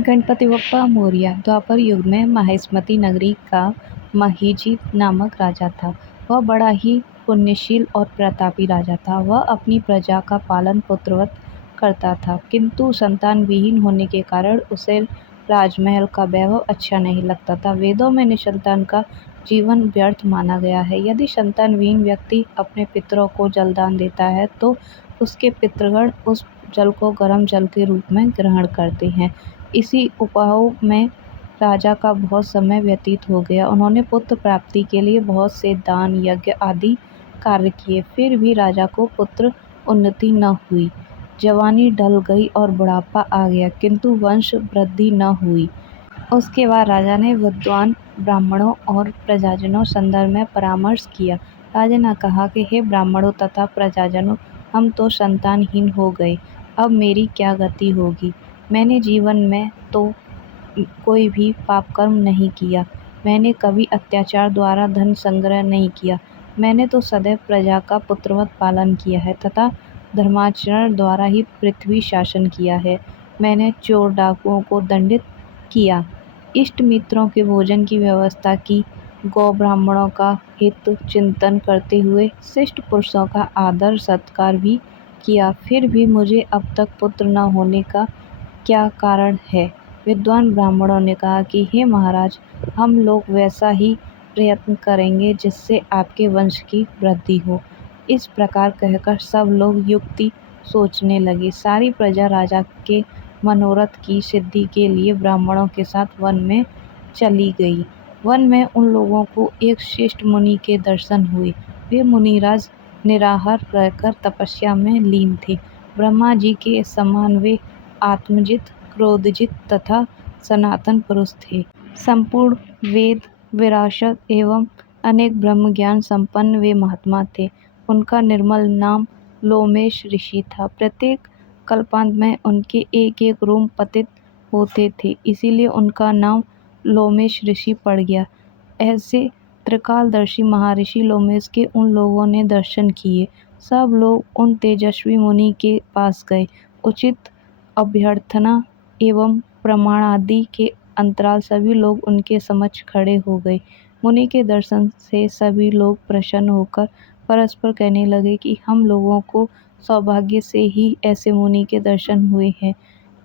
गणपति बप्पा मौर्य द्वापर युग में महिस्मती नगरी का महीजीत नामक राजा था। वह बड़ा ही पुण्यशील और प्रतापी राजा था। वह अपनी प्रजा का पालन पुत्रवत करता था, किंतु संतान विहीन होने के कारण उसे राजमहल का वैभव अच्छा नहीं लगता था। वेदों में निसंतान का जीवन व्यर्थ माना गया है। यदि संतान विहीन व्यक्ति अपने पितरों को जलदान देता है तो उसके पितृगण उस जल को गर्म जल के रूप में ग्रहण करते हैं। इसी उपाय में राजा का बहुत समय व्यतीत हो गया। उन्होंने पुत्र प्राप्ति के लिए बहुत से दान यज्ञ आदि कार्य किए, फिर भी राजा को पुत्र उन्नति न हुई। जवानी ढल गई और बुढ़ापा आ गया, किंतु वंश वृद्धि न हुई। उसके बाद राजा ने विद्वान ब्राह्मणों और प्रजाजनों संदर्भ में परामर्श किया। राजा ने कहा कि हे ब्राह्मणों तथा प्रजाजनों, हम तो संतानहीन हो गए, अब मेरी क्या गति होगी। मैंने जीवन में तो कोई भी पाप कर्म नहीं किया। मैंने कभी अत्याचार द्वारा धन संग्रह नहीं किया। मैंने तो सदैव प्रजा का पुत्रवत पालन किया है तथा धर्माचरण द्वारा ही पृथ्वी शासन किया है। मैंने चोर डाकुओं को दंडित किया, इष्ट मित्रों के भोजन की व्यवस्था की, गौ ब्राह्मणों का हित चिंतन करते हुए शिष्ट पुरुषों का आदर सत्कार भी किया। फिर भी मुझे अब तक पुत्र न होने का क्या कारण है। विद्वान ब्राह्मणों ने कहा कि हे महाराज, हम लोग वैसा ही प्रयत्न करेंगे जिससे आपके वंश की वृद्धि हो। इस प्रकार कहकर सब लोग युक्ति सोचने लगे। सारी प्रजा राजा के मनोरथ की सिद्धि के लिए ब्राह्मणों के साथ वन में चली गई। वन में उन लोगों को एक श्रेष्ठ मुनि के दर्शन हुए। वे मुनिराज निराहार रहकर तपस्या में लीन थे। ब्रह्मा जी के समान वे आत्मजित, क्रोधजित तथा सनातन पुरुष थे। संपूर्ण वेद विरासत एवं अनेक ब्रह्म ज्ञान संपन्न वे महात्मा थे। उनका निर्मल नाम लोमेश ऋषि था। प्रत्येक कल्पांत में उनके एक एक रोम पतित होते थे, इसीलिए उनका नाम लोमेश ऋषि पड़ गया। ऐसे त्रिकालदर्शी महर्षि लोमेश के उन लोगों ने दर्शन किए। सब लोग उन तेजस्वी मुनि के पास गए। उचित अभ्यर्थना एवं प्रमाण आदि के अंतराल सभी लोग उनके समक्ष खड़े हो गए। मुनि के दर्शन से सभी लोग प्रसन्न होकर परस्पर कहने लगे कि हम लोगों को सौभाग्य से ही ऐसे मुनि के दर्शन हुए हैं।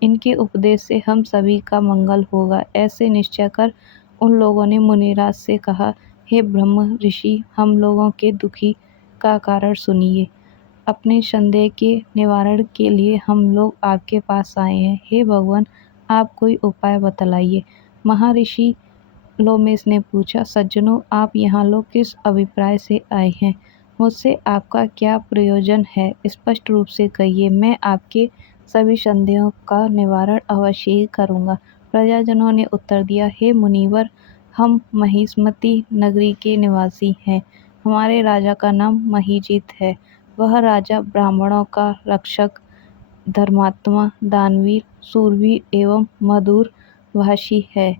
इनके उपदेश से हम सभी का मंगल होगा। ऐसे निश्चय कर उन लोगों ने मुनिराज से कहा, हे ब्रह्म ऋषि, हम लोगों के दुखी का कारण सुनिए। अपने संदेह के निवारण के लिए हम लोग आपके पास आए हैं। हे भगवान, आप कोई उपाय बतलाइए। महर्षि लोमेश ने पूछा, सज्जनों, आप यहाँ लोग किस अभिप्राय से आए हैं? मुझसे आपका क्या प्रयोजन है? स्पष्ट रूप से कहिए, मैं आपके सभी संदेहों का निवारण अवश्य ही करूँगा। प्रजाजनों ने उत्तर दिया, हे मुनिवर, हम महिष्मती नगरी के निवासी हैं। हमारे राजा का नाम महीजीत है। वह राजा ब्राह्मणों का रक्षक, धर्मात्मा, दानवीर, शूरवीर एवं मधुर भाषी है।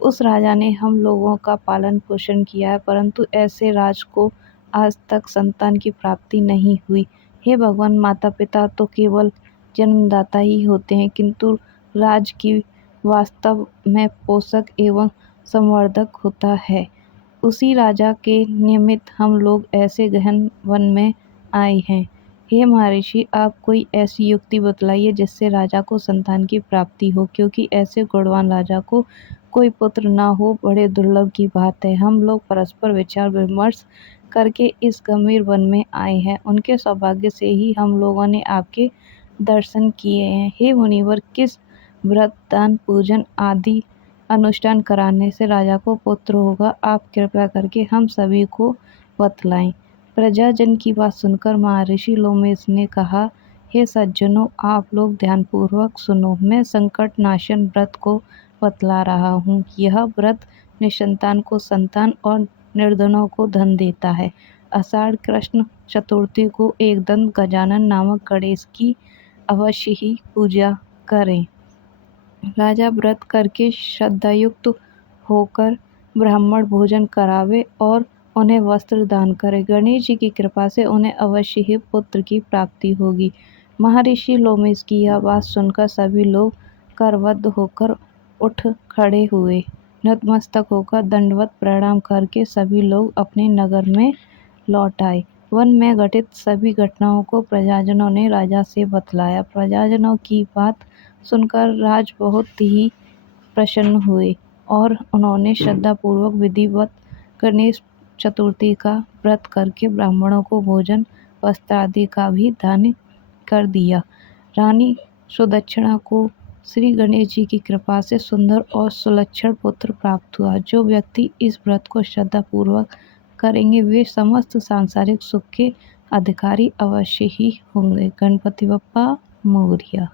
उस राजा ने हम लोगों का पालन पोषण किया है, परंतु ऐसे राज को आज तक संतान की प्राप्ति नहीं हुई। हे भगवान, माता पिता तो केवल जन्मदाता ही होते हैं, किंतु राज की वास्तव में पोषक एवं संवर्धक होता है। उसी राजा के निमित्त हम लोग ऐसे गहन वन में आए हैं। हे महर्षि, आप कोई ऐसी युक्ति बतलाइए जिससे राजा को संतान की प्राप्ति हो, क्योंकि ऐसे गुणवान राजा को कोई पुत्र न हो बड़े दुर्लभ की बात है। हम लोग परस्पर विचार विमर्श करके इस गंभीर वन में आए हैं। उनके सौभाग्य से ही हम लोगों ने आपके दर्शन किए हैं। हे मुनिवर, किस व्रत, दान, पूजन आदि अनुष्ठान कराने से राजा को पुत्र होगा, आप कृपया करके हम सभी को बतलाएं। प्रजाजन की बात सुनकर महर्षि लोमेश ने कहा, हे सज्जनों, आप लोग ध्यानपूर्वक सुनो। मैं संकट नाशन व्रत को बतला रहा हूँ। यह व्रत निसंतान को संतान और निर्धनों को धन देता है। आषाढ़ कृष्ण चतुर्थी को एकदंत गजानन नामक गणेश की अवश्य ही पूजा करें। राजा व्रत करके श्रद्धायुक्त होकर ब्राह्मण भोजन करावे और उन्हें वस्त्र दान करे। गणेश जी की कृपा से उन्हें अवश्य ही पुत्र की प्राप्ति होगी। महर्षि लोमेश की यह बात सुनकर सभी लोग करबद्ध होकर उठ खड़े हुए। नतमस्तक होकर दंडवत प्रणाम करके सभी लोग अपने नगर में लौट आए। वन में घटित सभी घटनाओं को प्रजाजनों ने राजा से बतलाया। प्रजाजनों की बात सुनकर राज बहुत ही प्रसन्न हुए और उन्होंने श्रद्धापूर्वक विधिवत गणेश चतुर्थी का व्रत करके ब्राह्मणों को भोजन वस्त्र आदि का भी दान कर दिया। रानी सुदक्षिणा को श्री गणेश जी की कृपा से सुंदर और सुलक्षण पुत्र प्राप्त हुआ। जो व्यक्ति इस व्रत को श्रद्धापूर्वक करेंगे वे समस्त सांसारिक सुख के अधिकारी अवश्य ही होंगे। गणपति बप्पा मोरया।